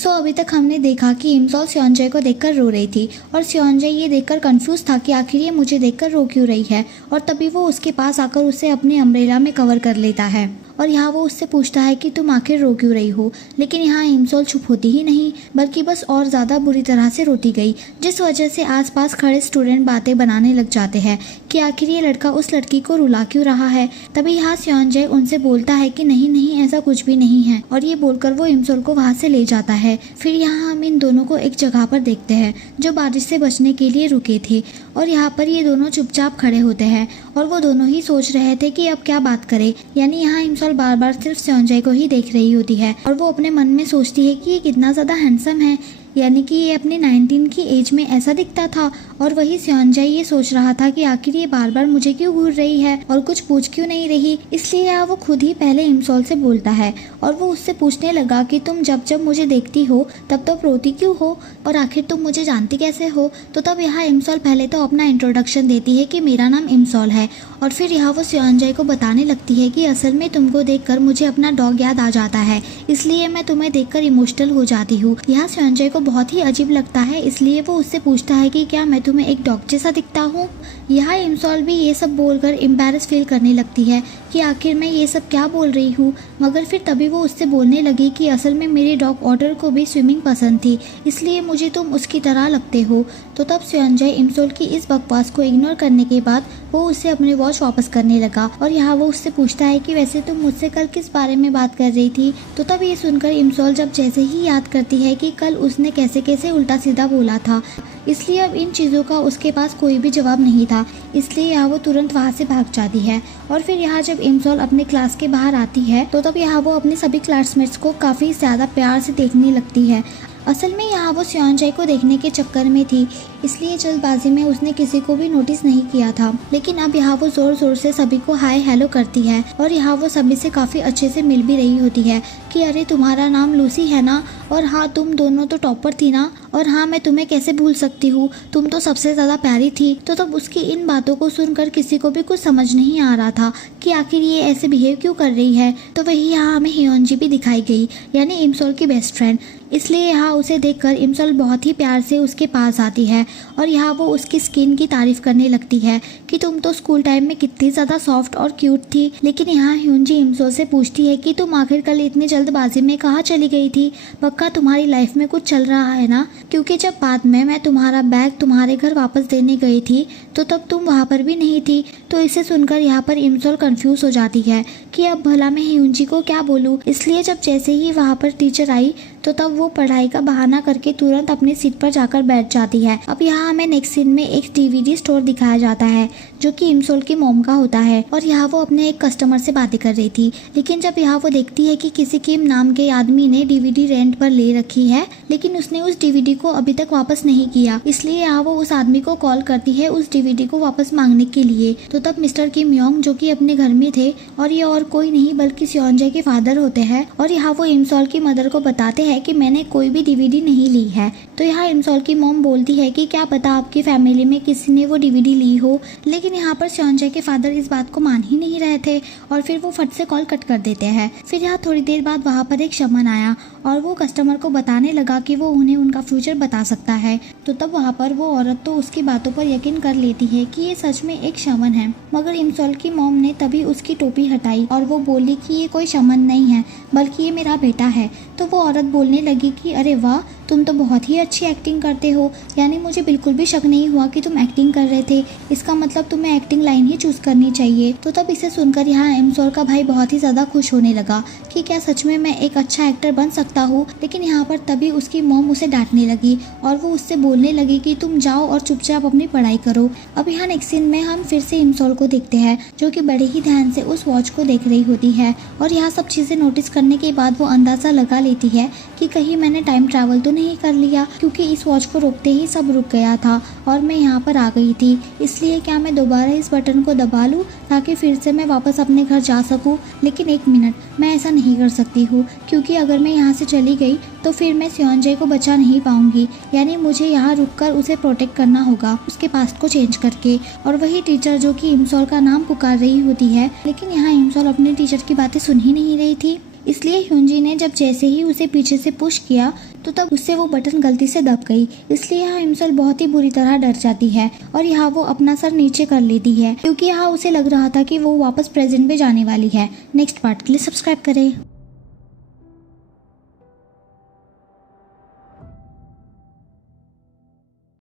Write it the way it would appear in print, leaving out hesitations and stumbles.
सो अभी तक हमने देखा कि इमसॉल स्योनजाए को देखकर रो रही थी और स्योनजाए ये देखकर कंफ्यूज था कि आखिर ये मुझे देखकर रो क्यों रही है। और तभी वो उसके पास आकर उसे अपनी अम्ब्रेला में कवर कर लेता है और यहाँ वो उससे पूछता है कि तुम आखिर रो क्यों रही हो। लेकिन यहाँ इमसॉल चुप होती ही नहीं, बल्कि बस और ज़्यादा बुरी तरह से रोती गई, जिस वजह से आसपास खड़े स्टूडेंट बातें बनाने लग जाते हैं कि आखिर ये लड़का उस लड़की को रुला क्यों रहा है। तभी यहाँ स्योनजाए उनसे बोलता है कि नहीं नहीं, ऐसा कुछ भी नहीं है, और ये बोलकर वो इमसॉल को वहाँ से ले जाता है। फिर यहाँ हम इन दोनों को एक जगह पर देखते हैं जो बारिश से बचने के लिए रुके थे, और यहाँ पर ये दोनों चुपचाप खड़े होते हैं और वो दोनों ही सोच रहे थे कि अब क्या बात करें। यानी यहाँ इमसॉल बार बार सिर्फ स्योनजाए को ही देख रही होती है और वो अपने मन में सोचती है कि ये कितना ज़्यादा हैंडसम है, यानी कि ये अपने 19 की एज में ऐसा दिखता था। और वही स्योनजाए ये सोच रहा था कि आखिर ये बार बार मुझे क्यों घूर रही है और कुछ पूछ क्यों नहीं रही। इसलिए वो खुद ही पहले इमसॉल से बोलता है और वो उससे पूछने लगा कि तुम जब जब मुझे देखती हो तब तो रोती क्यों हो, और आखिर तुम मुझे जानती कैसे हो। तो तब यहाँ इमसॉल पहले तो अपना इंट्रोडक्शन देती है कि मेरा नाम इमसॉल है, और फिर यहाँ वो स्योनजाए को बताने लगती है कि असल में तुमको देखकर मुझे अपना डॉग याद आ जाता है, इसलिए मैं तुम्हें देखकर इमोशनल हो जाती हूँ। यहाँ स्योनजाए को बहुत ही अजीब लगता है, इसलिए वो उससे पूछता है कि क्या मैं तुम्हें एक डॉग जैसा दिखता हूँ। यहाँ इमसॉल भी ये सब बोलकर एम्बैरस फील करने लगती है कि आखिर मैं ये सब क्या बोल रही हूँ, मगर फिर तभी वो उससे बोलने लगी कि असल में मेरे डॉग ऑर्डर को भी स्विमिंग पसंद थी, इसलिए मुझे तुम उसकी तरह लगते हो। तो तब स्योनजाए इमसॉल की इस बकवास को इग्नोर करने के बाद वो उससे अपनी वॉच वापस करने लगा, और यहाँ वो उससे पूछता है कि वैसे तुम मुझसे कल किस बारे में बात कर रही थी। तो तब ये सुनकर इमसॉल जब जैसे ही याद करती है कि कल उसने कैसे कैसे उल्टा सीधा बोला था, इसलिए अब इन चीज़ों का उसके पास कोई भी जवाब नहीं था, इसलिए यहाँ वो तुरंत वहाँ से भाग जाती है। और फिर यहाँ जब इमसॉल अपने क्लास के बाहर आती है तो तब यहाँ वो अपने सभी क्लासमेट्स को काफ़ी ज़्यादा प्यार से देखने लगती है। असल में यहाँ वो स्योनजाए को देखने के चक्कर में थी, इसलिए जल्दबाजी में उसने किसी को भी नोटिस नहीं किया था। लेकिन अब यहाँ वो जोर जोर से सभी को हाय हेलो करती है और यहाँ वो सभी से काफ़ी अच्छे से मिल भी रही होती है कि अरे तुम्हारा नाम लूसी है ना, और हाँ तुम दोनों तो टॉपर थी ना, और हाँ मैं तुम्हें कैसे भूल सकती हूँ, तुम तो सबसे ज़्यादा प्यारी थी। तो तब उसकी इन बातों को सुनकर किसी को भी कुछ समझ नहीं आ रहा था कि आखिर ये ऐसे बिहेव क्यों कर रही है। तो वही यहाँ हमें हियोनजी भी दिखाई गई, यानी इमसॉल की बेस्ट फ्रेंड। इसलिए यहाँ उसे देखकर इमसॉल बहुत ही प्यार से उसके पास आती है और यहाँ वो उसकी स्किन की तारीफ करने लगती है कि तुम तो स्कूल टाइम में कितनी ज़्यादा सॉफ्ट और क्यूट थी। लेकिन यहाँ हियोनजी इमसॉल से पूछती है कि तुम आखिर कल इतनी जल्दबाजी में कहाँ चली गई थी, पक्का तुम्हारी लाइफ में कुछ चल रहा है ना, क्योंकि जब बाद में मैं तुम्हारा बैग तुम्हारे घर वापस देने गई थी तो तब तुम वहाँ पर भी नहीं थी। तो इसे सुनकर यहाँ पर इमसॉल कंफ्यूज हो जाती है कि अब भला मैं हियोनजी को क्या बोलूँ। इसलिए जब जैसे ही वहाँ पर टीचर आई तो तब वो पढ़ाई का बहाना करके तुरंत अपनी सीट पर जाकर बैठ जाती है। अब यहाँ हमें नेक्स्ट सीन में एक डीवीडी स्टोर दिखाया जाता है जो कि इमसॉल की मॉम का होता है, और यहाँ वो अपने एक कस्टमर से बातें कर रही थी। लेकिन जब यहाँ वो देखती है कि किसी किम नाम के आदमी ने डीवीडी रेंट पर ले रखी है, लेकिन उसने उस डीवीडी को अभी तक वापस नहीं किया, इसलिए यहाँ वो उस आदमी को कॉल करती है उस डीवीडी को वापस मांगने के लिए। तो तब मिस्टर किम योंग जो कि अपने घर में थे, और ये और कोई नहीं बल्कि स्योनजाए के फादर होते हैं, और यहाँ वो इमसॉल की मदर को बताते हैं कि मैंने कोई भी डीवीडी नहीं ली है। तो यहाँ इमसॉल की मॉम बोलती है कि क्या पता आपकी फैमिली में किसी ने वो डीवीडी ली हो, लेकिन यहाँ पर स्योनजाए के फादर इस बात को मान ही नहीं रहे थे और फिर वो फट से कॉल कट कर देते हैं। फिर यहाँ थोड़ी देर बाद वहाँ पर एक शमन आया और वो कस्टमर को बताने लगा कि वो उन्हें उनका फ्यूचर बता सकता है। तो तब वहाँ पर वो औरत तो उसकी बातों पर यकीन कर लेती है कि ये सच में एक शमन है, मगर इमसॉल की मॉम ने तभी उसकी टोपी हटाई और वो बोली कि ये कोई शमन नहीं है बल्कि ये मेरा बेटा है। तो वो औरत बोलने लगी कि अरे वाह, तुम तो बहुत ही अच्छी एक्टिंग करते हो, यानी मुझे बिल्कुल भी शक नहीं हुआ कि तुम एक्टिंग कर रहे थे, इसका मतलब तुम्हें एक्टिंग लाइन ही चूज करनी चाहिए। तो तब इसे सुनकर यहाँ इमसॉल का भाई बहुत ही ज़्यादा खुश होने लगा कि क्या सच में मैं एक अच्छा एक्टर बन सकता हूँ। लेकिन यहाँ पर तभी उसकी मॉम उसे डांटने लगी और वो उससे बोलने लगी कि तुम जाओ और चुपचाप अपनी पढ़ाई करो। अब यहाँ नेक्स्ट सीन में हम फिर से इमसॉल को देखते हैं जो कि बड़े ही ध्यान से उस वॉच को देख रही होती है, और यहाँ सब चीज़ें नोटिस करने के बाद वो अंदाज़ा लगा लेती है कि कहीं मैंने टाइम ट्रैवल तो नहीं कर लिया, क्योंकि इस वॉच को रोकते ही सब रुक गया था और मैं यहाँ पर आ गई थी। इसलिए क्या मैं दोबारा इस बटन को दबा लूँ ताकि फिर से मैं वापस अपने घर जा सकूँ। लेकिन एक मिनट, मैं ऐसा नहीं कर सकती हूँ, क्योंकि अगर मैं यहाँ से चली गई तो फिर मैं स्योनजाए को बचा नहीं पाऊंगी, यानी मुझे यहाँ रुककर उसे प्रोटेक्ट करना होगा उसके पास्ट को चेंज करके। और वही टीचर जो कि इमसॉल का नाम पुकार रही होती है, लेकिन यहाँ इमसॉल अपने टीचर की बातें सुन ही नहीं रही थी। इसलिए ह्योंजी ने जब जैसे ही उसे पीछे से पुश किया तो तब उससे वो बटन गलती से दब गई। इसलिए यहाँ हिमसल बहुत ही बुरी तरह डर जाती है और यहाँ वो अपना सर नीचे कर लेती है क्योंकि यहाँ उसे लग रहा था कि वो वापस प्रेजेंट में जाने वाली है। नेक्स्ट पार्ट के लिए सब्सक्राइब करें।